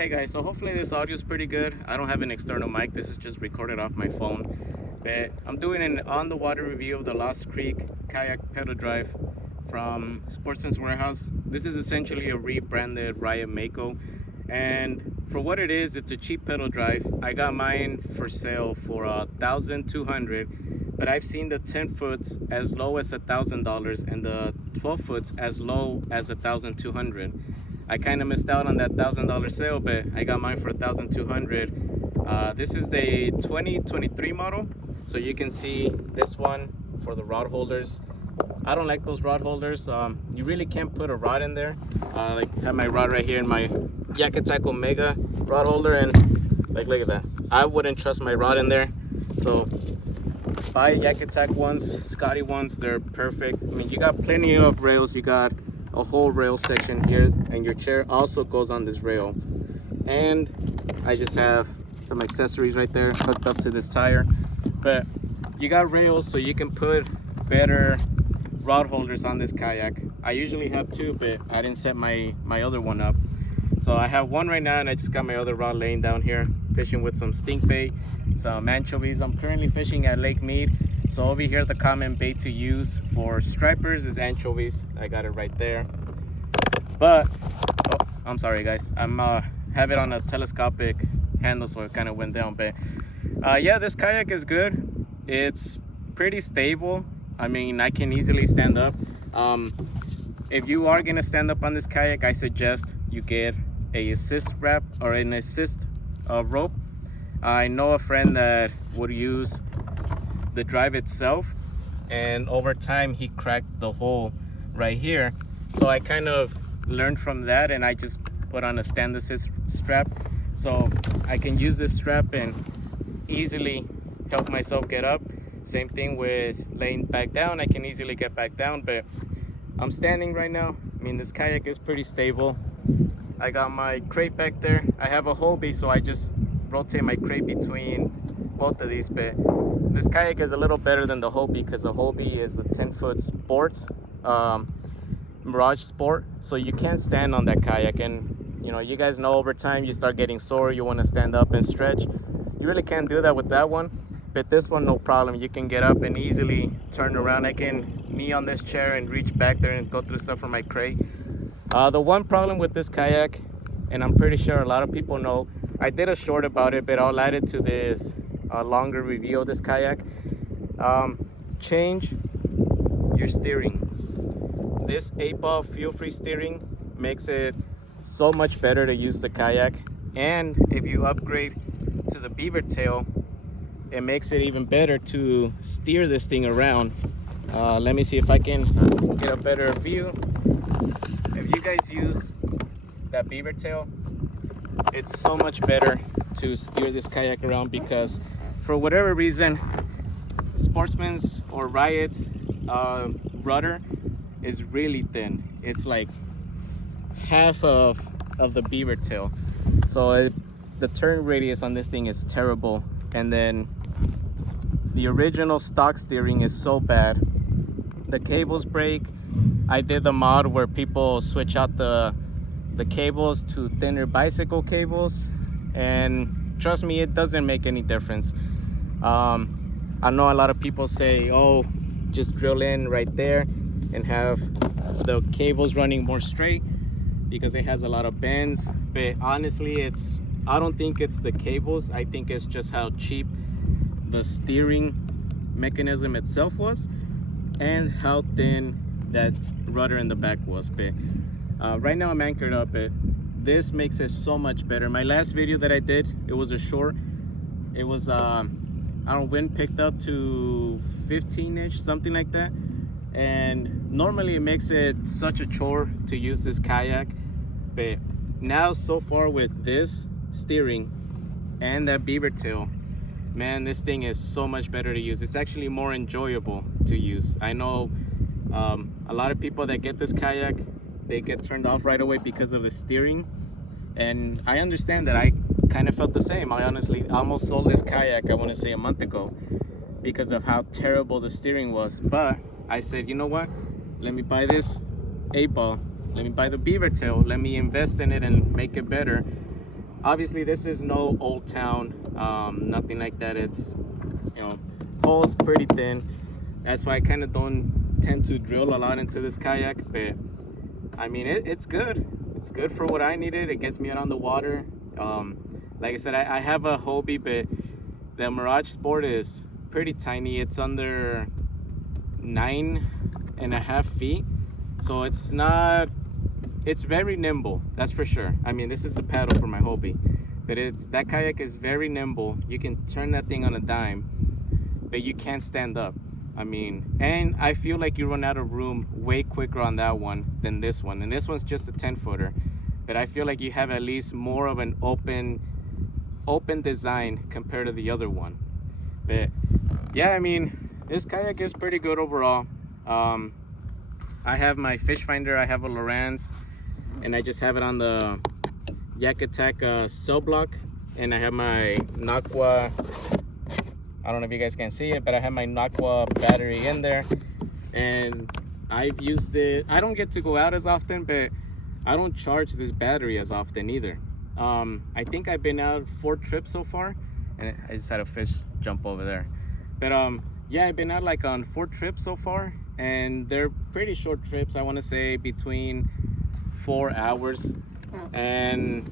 Hey guys, so hopefully this audio is pretty good. I don't have an external mic, this is just recorded off my phone. But I'm doing an on-the-water review of the Lost Creek kayak pedal drive from Sportsman's Warehouse. This is essentially a rebranded Riot Mako. And for what it is, it's a cheap pedal drive. I got mine for sale for $1,200, but I've seen the 10 foots as low as $1,000 and the 12 foots as low as $1,200. I kind of missed out on that $1,000 sale, but I got mine for $1,200. This is the 2023 model, so you can see this one for the rod holders. I don't like those rod holders. You really can't put a rod in there. Like, I have my rod right here in my Kayak Omega rod holder, and like, look at that. I wouldn't trust my rod in there. So buy Kayak ones, Scotty ones. They're perfect. I mean, you got plenty of rails. You got a whole rail section here, and your chair also goes on this rail. And I just have some accessories right there hooked up to this tire. But you got rails, so you can put better rod holders on this kayak. I usually have two, but I didn't set my other one up. So I have one right now, and I just got my other rod laying down here, fishing with some stink bait, some anchovies. I'm currently fishing at Lake Mead. So over here, the common bait to use for stripers is anchovies. I got it right there. But, oh, I'm sorry guys. I'm have it on a telescopic handle, so it kind of went down. But yeah, this kayak is good. It's pretty stable. I mean, I can easily stand up. If you are gonna stand up on this kayak, I suggest you get a assist wrap or an assist rope. I know a friend that would use the drive itself, and over time he cracked the hole right here. So I kind of learned from that, and I just put on a stand assist strap, so I can use this strap and easily help myself get up. Same thing with laying back down. I can easily get back down, but I'm standing right now. I mean, this kayak is pretty stable. I got my crate back there. I have a Hobie, so I just rotate my crate between both of these. But this kayak is a little better than the Hobie, because the Hobie is a 10-foot sports Mirage Sport, so you can't stand on that kayak. And you know, you guys know, over time you start getting sore, you want to stand up and stretch. You really can't do that with that one, but this one, no problem. You can get up and easily turn around. I can knee on this chair and reach back there and go through stuff from my crate. The one problem with this kayak, and I'm pretty sure a lot of people know, I did a short about it, but I'll add it to this longer review of this kayak. Change your steering. This 8-ball fuel-free steering makes it so much better to use the kayak. And if you upgrade to the beaver tail, it makes it even better to steer this thing around. Let me see if I can get a better view. If you guys use that beaver tail, it's so much better to steer this kayak around, because for whatever reason, Sportsman's or Riot's rudder is really thin. It's like half of the beaver tail, so the turn radius on this thing is terrible. And then the original stock steering is so bad. The cables break. I did the mod where people switch out the cables to thinner bicycle cables, and trust me, it doesn't make any difference. I know a lot of people say, oh, just drill in right there and have the cables running more straight because it has a lot of bends. But honestly, I don't think it's the cables. I think it's just how cheap the steering mechanism itself was and how thin that rudder in the back was. But right now I'm anchored up. But this makes it so much better. My last video that I did, it was a short. It was I don't know, wind picked up to 15-ish, something like that. And normally it makes it such a chore to use this kayak, but now so far with this steering and that beaver tail, man, this thing is so much better to use. It's actually more enjoyable to use. I know a lot of people that get this kayak, they get turned off right away because of the steering, and I understand that. I kind of felt the same. I honestly almost sold this kayak, I want to say a month ago, because of how terrible the steering was. But I said, you know what, let me buy this 8-ball, let me buy the beaver tail, let me invest in it and make it better. Obviously this is no Old Town, nothing like that. It's, you know, hole's pretty thin. That's why I kind of don't tend to drill a lot into this kayak, but I mean it's good. It's good for what I needed. It gets me out on the water. Like I said, I have a Hobie, but the Mirage Sport is pretty tiny. It's under 9.5 feet, so it's very nimble, that's for sure. I mean, this is the paddle for my Hobie, but that kayak is very nimble. You can turn that thing on a dime, but you can't stand up. I mean, and I feel like you run out of room way quicker on that one than this one, and this one's just a 10-footer, but I feel like you have at least more of an open design compared to the other one. But yeah, I mean, this kayak is pretty good overall. I have my fish finder. I have a Lowrance, and I just have it on the Yak Attack cell block, and I have my Naqua. I don't know if you guys can see it, but I have my Naqua battery in there, and I've used it. I don't get to go out as often, but I don't charge this battery as often either. I think I've been out 4 trips so far, and I just had a fish jump over there. But yeah, I've been out like on 4 trips so far, and they're pretty short trips. I want to say between 4 hours, and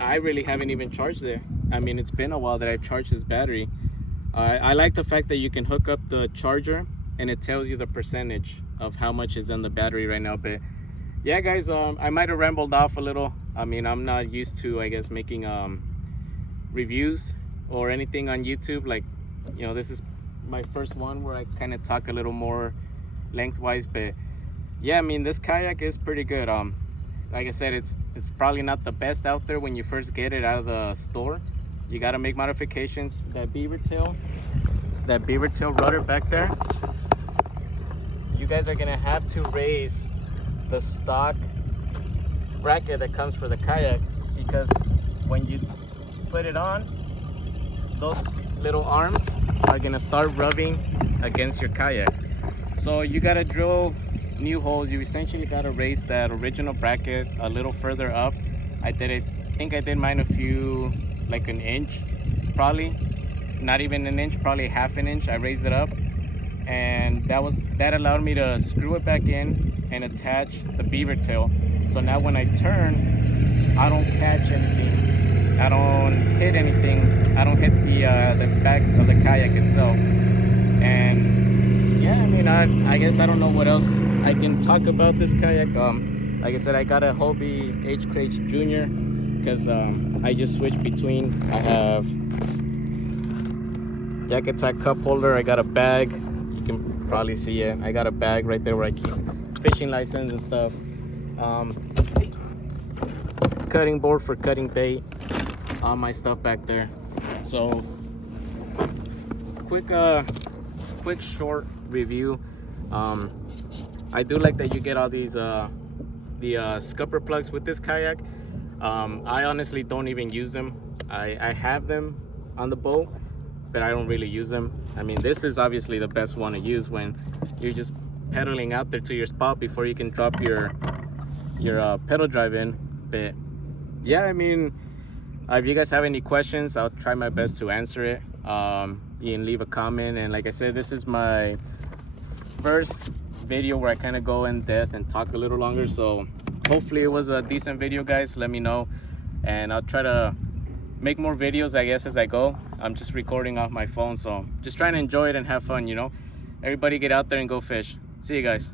I really haven't even charged it. I mean, it's been a while that I charged this battery. I like the fact that you can hook up the charger and it tells you the percentage of how much is in the battery right now. But yeah, guys, I might have rambled off a little. I mean, I'm not used to, I guess, making reviews or anything on YouTube. Like, you know, this is my first one where I kind of talk a little more lengthwise. But yeah, I mean, this kayak is pretty good. Like I said, it's probably not the best out there when you first get it out of the store. You got to make modifications. That beaver tail rudder back there, you guys are gonna have to raise the stock bracket that comes for the kayak, because when you put it on, those little arms are gonna start rubbing against your kayak. So you gotta drill new holes. You essentially gotta raise that original bracket a little further up. I think I did mine a few, like an inch, probably not even an inch, probably half an inch. I raised it up, and that allowed me to screw it back in and attach the beaver tail. So now when I turn, I don't catch anything, I don't hit anything, I don't hit the back of the kayak itself. And yeah, I mean, I guess I don't know what else I can talk about this kayak. Like I said, I got a Hobie H-Crate Junior, because I just switched between. I have Yak Attack cup holder. I got a bag. You can probably see it. I got a bag right there where I keep fishing license and stuff. Cutting board for cutting bait. All my stuff back there. So quick short review. I do like that you get all these the scupper plugs with this kayak. I honestly don't even use them. I have them on the boat, but I don't really use them. I mean, this is obviously the best one to use when you're just pedaling out there to your spot before you can drop your pedal drive in. But yeah, I mean, if you guys have any questions, I'll try my best to answer it. You can leave a comment. And like I said, this is my first video where I kind of go in depth and talk a little longer, so hopefully it was a decent video, guys. Let me know, and I'll try to make more videos, I guess, as I go. I'm just recording off my phone, so just trying to enjoy it and have fun, you know. Everybody get out there and go fish. See you guys.